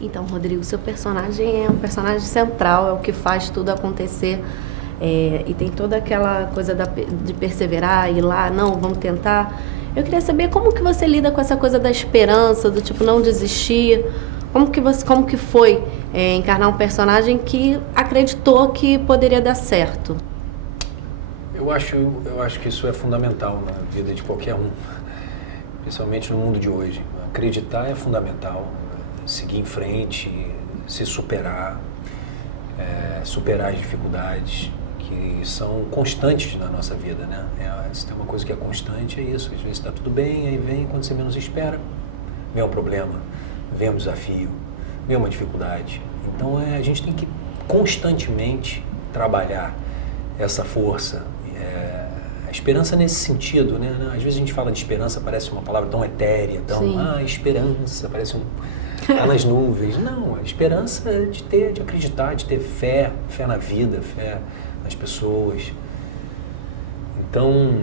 Então, Rodrigo, seu personagem é um personagem central, é o que faz tudo acontecer. E tem toda aquela coisa de perseverar, ir lá, não, vamos tentar. Eu queria saber como que você lida com essa coisa da esperança, do tipo, não desistir. Como que foi encarnar um personagem que acreditou que poderia dar certo? Eu acho que isso é fundamental na vida de qualquer um, principalmente no mundo de hoje. Acreditar é fundamental, seguir em frente, se superar, superar as dificuldades que são constantes na nossa vida, né? Se tem uma coisa que é constante, é isso. Às vezes está tudo bem, aí vem, quando você menos espera, vem um problema, vem um desafio, vem uma dificuldade. Então a gente tem que constantemente trabalhar essa força. A esperança nesse sentido, né? Às vezes a gente fala de esperança, parece uma palavra tão etérea, tão, esperança, parece tá nas nuvens. Não, a esperança é de acreditar, de ter fé na vida, fé nas pessoas. Então,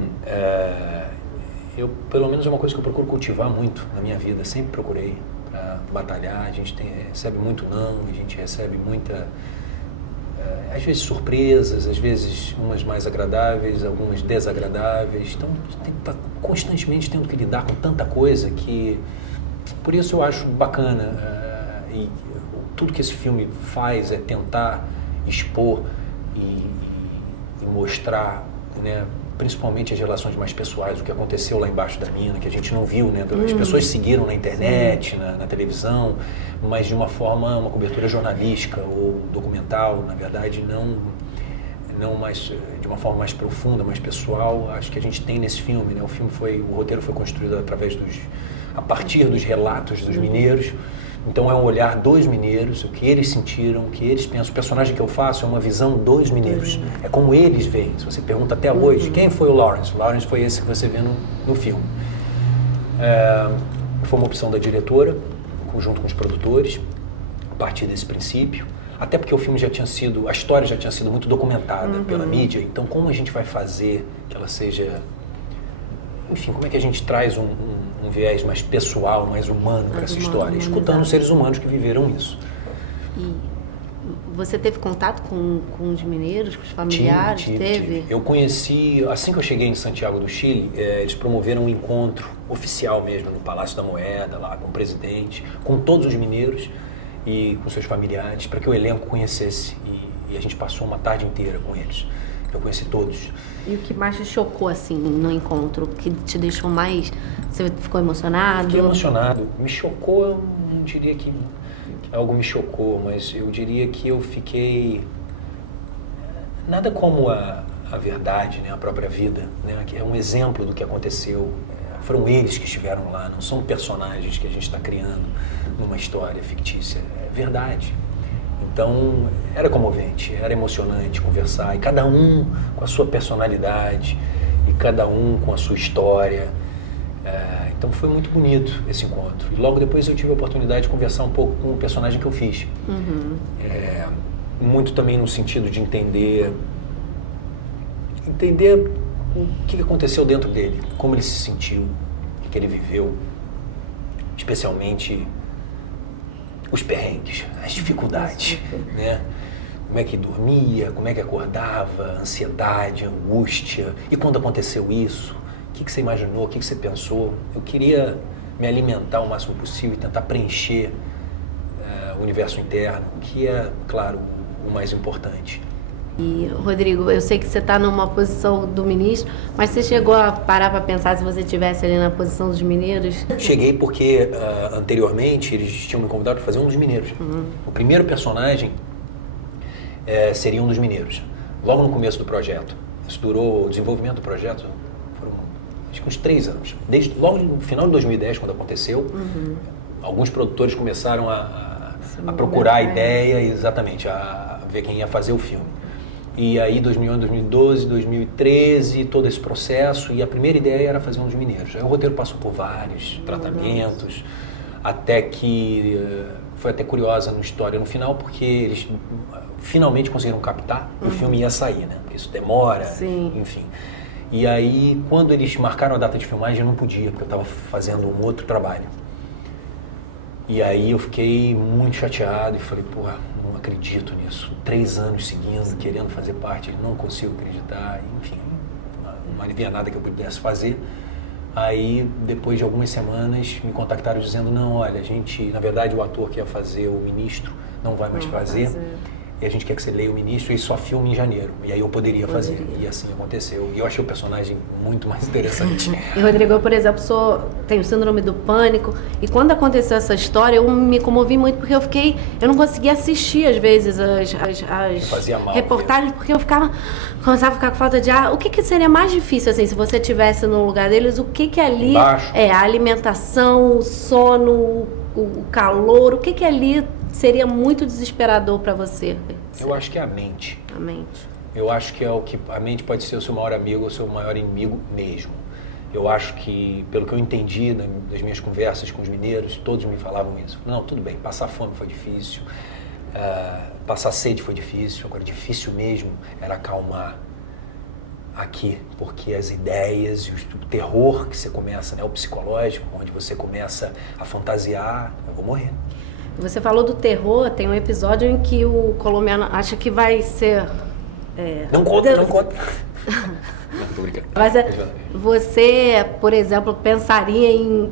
eu, pelo menos é uma coisa que eu procuro cultivar muito na minha vida, sempre procurei para batalhar. A gente recebe muito não, a gente recebe muita... às vezes surpresas, às vezes umas mais agradáveis, algumas desagradáveis. Então, a gente tem que estar constantemente tendo que lidar com tanta coisa que... Por isso eu acho bacana, e tudo que esse filme faz é tentar expor e mostrar, né, principalmente as relações mais pessoais, o que aconteceu lá embaixo da mina, que a gente não viu, né? As pessoas seguiram na internet, na televisão, mas de uma forma, uma cobertura jornalística ou documental, na verdade, não mais, de uma forma mais profunda, mais pessoal. Acho que a gente tem nesse filme, né? O roteiro foi construído a partir dos relatos dos mineiros. Então é um olhar dos mineiros, o que eles sentiram, o que eles pensam. O personagem que eu faço é uma visão dos mineiros. É como eles veem. Se você pergunta até hoje, quem foi o Lawrence? O Lawrence foi esse que você vê no filme. Foi uma opção da diretora, junto com os produtores, a partir desse princípio. Até porque o filme a história já tinha sido muito documentada pela mídia. Então como a gente vai fazer que ela seja... Enfim, como é que a gente traz um viés mais pessoal, mais humano para essa história? Escutando os seres humanos que viveram isso. E você teve contato com os mineiros, com os familiares? Tive. Eu conheci, assim que eu cheguei em Santiago do Chile, eles promoveram um encontro oficial mesmo no Palácio da Moeda, lá com o presidente, com todos os mineiros e com seus familiares, para que o elenco conhecesse. E a gente passou uma tarde inteira com eles. Eu conheci todos. E o que mais te chocou, assim, no encontro? O que te deixou mais... Você ficou emocionado? Fiquei emocionado. Me chocou, eu não diria que algo me chocou, mas eu diria que eu fiquei... Nada como a verdade, né? A própria vida, né? Que é um exemplo do que aconteceu. Foram eles que estiveram lá, não são personagens que a gente está criando numa história fictícia. É verdade. Então, era comovente, era emocionante conversar, e cada um com a sua personalidade, e cada um com a sua história. Então foi muito bonito esse encontro. E logo depois eu tive a oportunidade de conversar um pouco com o personagem que eu fiz. Muito também no sentido de entender o que aconteceu dentro dele, como ele se sentiu, o que ele viveu, especialmente... os perrengues, as dificuldades, né? Como é que dormia, como é que acordava, ansiedade, angústia. E quando aconteceu isso, o que você imaginou, o que você pensou? Eu queria me alimentar o máximo possível e tentar preencher o universo interno, que é, claro, o mais importante. E, Rodrigo, eu sei que você está numa posição do ministro, mas você chegou a parar para pensar se você estivesse ali na posição dos mineiros? Cheguei porque, anteriormente, eles tinham me convidado para fazer um dos mineiros. O primeiro personagem seria um dos mineiros, logo no começo do projeto. Isso durou, o desenvolvimento do projeto foram, acho que uns 3 anos. Logo no final de 2010, quando aconteceu, alguns produtores começaram a procurar a ideia, exatamente, a ver quem ia fazer o filme. E aí, 2011, 2012, 2013, todo esse processo, e a primeira ideia era fazer um dos mineiros. Aí o roteiro passou por vários tratamentos, até que foi até curiosa na história no final, porque eles finalmente conseguiram captar e o filme ia sair, né? Porque isso demora, enfim. E aí, quando eles marcaram a data de filmagem, eu não podia, porque eu estava fazendo um outro trabalho. E aí eu fiquei muito chateado e falei, porra, não acredito nisso. 3 anos seguindo, querendo fazer parte, não consigo acreditar. Enfim, não havia nada que eu pudesse fazer. Aí, depois de algumas semanas, me contactaram dizendo, não, olha, a gente, na verdade, o ator que ia fazer o ministro não vai mais fazer. E a gente quer que você leia o ministro e só filme em janeiro. E aí eu poderia fazer. E assim aconteceu. E eu achei o personagem muito mais interessante. E Rodrigo, eu, por exemplo, tenho síndrome do pânico. E quando aconteceu essa história, eu me comovi muito porque eu não conseguia assistir, às vezes, as reportagens, porque começava a ficar com falta de ar. O que seria mais difícil, assim, se você estivesse no lugar deles? O que ali... Embaixo. A alimentação, o sono, o calor, o que ali... seria muito desesperador para você? Eu acho que é a mente. A mente. Eu acho que a mente pode ser o seu maior amigo ou o seu maior inimigo mesmo. Eu acho que, pelo que eu entendi das minhas conversas com os mineiros, todos me falavam isso. Não, tudo bem, passar fome foi difícil, passar sede foi difícil, agora difícil mesmo era acalmar aqui, porque as ideias e o terror que você começa, né, o psicológico, onde você começa a fantasiar, eu vou morrer. Você falou do terror, tem um episódio em que o colombiano acha que vai ser... Não conta. Não, tô brincando. Mas você, por exemplo, pensaria em...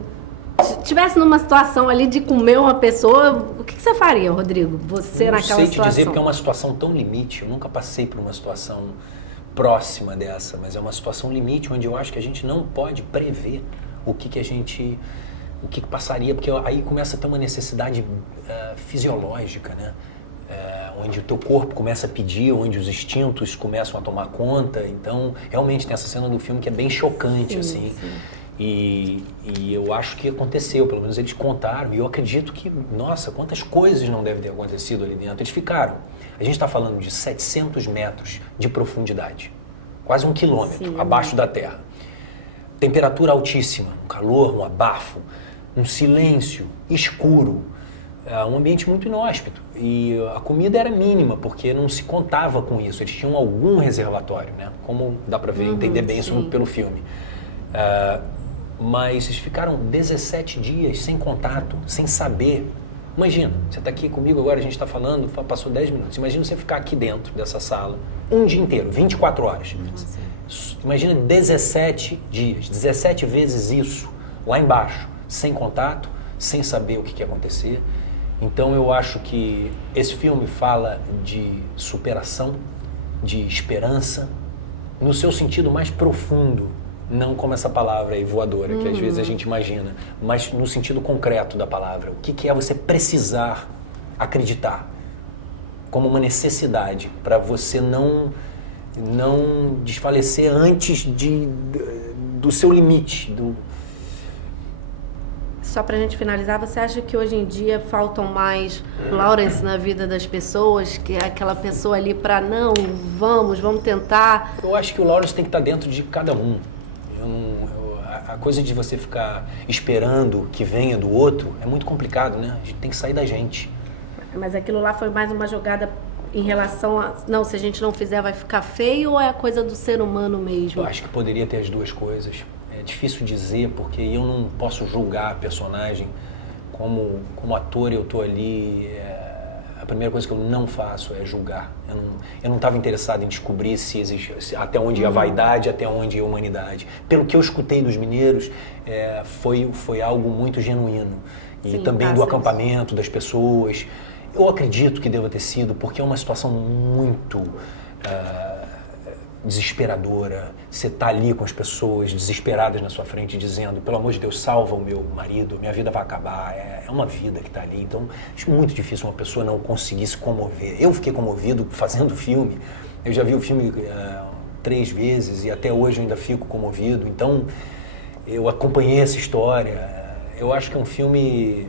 Se estivesse numa situação ali de comer uma pessoa, o que você faria, Rodrigo? Você naquela situação? Não sei te dizer porque é uma situação tão limite. Eu nunca passei por uma situação próxima dessa, mas é uma situação limite onde eu acho que a gente não pode prever o que passaria, porque aí começa a ter uma necessidade fisiológica, né? Onde o teu corpo começa a pedir, onde os instintos começam a tomar conta. Então, realmente tem essa cena do filme que é bem chocante, assim. Sim. E eu acho que aconteceu, pelo menos eles contaram, e eu acredito que, nossa, quantas coisas não devem ter acontecido ali dentro. Eles ficaram, a gente está falando de 700 metros de profundidade, quase 1 quilômetro abaixo da terra. Temperatura altíssima, um calor, um abafo, um silêncio escuro, um ambiente muito inóspito. E a comida era mínima, porque não se contava com isso. Eles tinham algum reservatório, né? Como dá para ver, entender bem isso pelo filme. Mas eles ficaram 17 dias sem contato, sem saber. Imagina, você está aqui comigo agora, a gente está falando, passou 10 minutos. Imagina você ficar aqui dentro dessa sala um dia inteiro, 24 horas. Imagina 17 dias, 17 vezes isso, lá embaixo, sem contato, sem saber o que ia acontecer. Então eu acho que esse filme fala de superação, de esperança, no seu sentido mais profundo, não como essa palavra aí voadora, que às vezes a gente imagina, mas no sentido concreto da palavra. O que é você precisar acreditar como uma necessidade para você não desfalecer antes do seu limite. Só pra gente finalizar, você acha que hoje em dia faltam mais Lawrence na vida das pessoas, que é aquela pessoa ali pra não, vamos tentar? Eu acho que o Lawrence tem que estar dentro de cada um. A coisa de você ficar esperando que venha do outro é muito complicado, né? A gente tem que sair da gente. Mas aquilo lá foi mais uma jogada em relação a... Não, se a gente não fizer vai ficar feio, ou é a coisa do ser humano mesmo? Eu acho que poderia ter as duas coisas. É difícil dizer, porque eu não posso julgar a personagem. Como ator, eu tô ali... A primeira coisa que eu não faço é julgar. Eu não estava interessado em descobrir se existe, até onde ia a vaidade, até onde ia a humanidade. Pelo que eu escutei dos mineiros, foi algo muito genuíno. E sim, também do acampamento, das pessoas. Eu acredito que deva ter sido, porque é uma situação muito desesperadora. Você tá ali com as pessoas desesperadas na sua frente, dizendo, pelo amor de Deus, salva o meu marido, minha vida vai acabar. É uma vida que tá ali. Então, acho muito difícil uma pessoa não conseguir se comover. Eu fiquei comovido fazendo o filme. Eu já vi o filme 3 vezes e até hoje eu ainda fico comovido. Então, eu acompanhei essa história. Eu acho que é um filme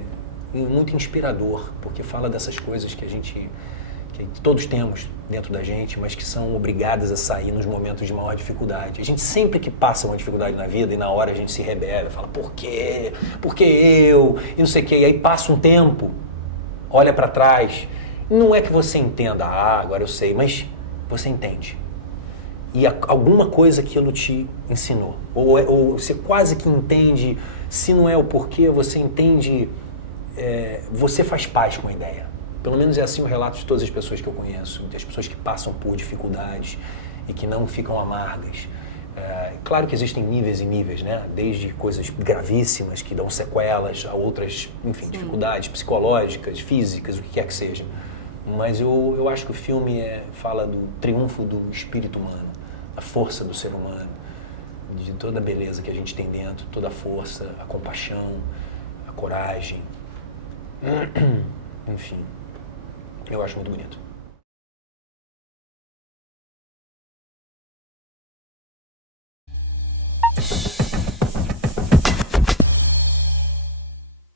muito inspirador, porque fala dessas coisas que todos temos dentro da gente, mas que são obrigadas a sair nos momentos de maior dificuldade. A gente sempre que passa uma dificuldade na vida e na hora a gente se rebela, fala, por quê? Por que eu? E não sei o quê. E aí passa um tempo, olha para trás, não é que você entenda, agora eu sei, mas você entende. E alguma coisa aquilo te ensinou. Ou você quase que entende, se não é o porquê, você entende você faz paz com a ideia. Pelo menos é assim o relato de todas as pessoas que eu conheço, das pessoas que passam por dificuldades e que não ficam amargas. Claro que existem níveis e níveis, né? Desde coisas gravíssimas que dão sequelas, a outras, enfim, dificuldades psicológicas, físicas, o que quer que seja. Mas eu acho que o filme fala do triunfo do espírito humano, da força do ser humano, de toda a beleza que a gente tem dentro, toda a força, a compaixão, a coragem. Enfim, eu acho muito bonito.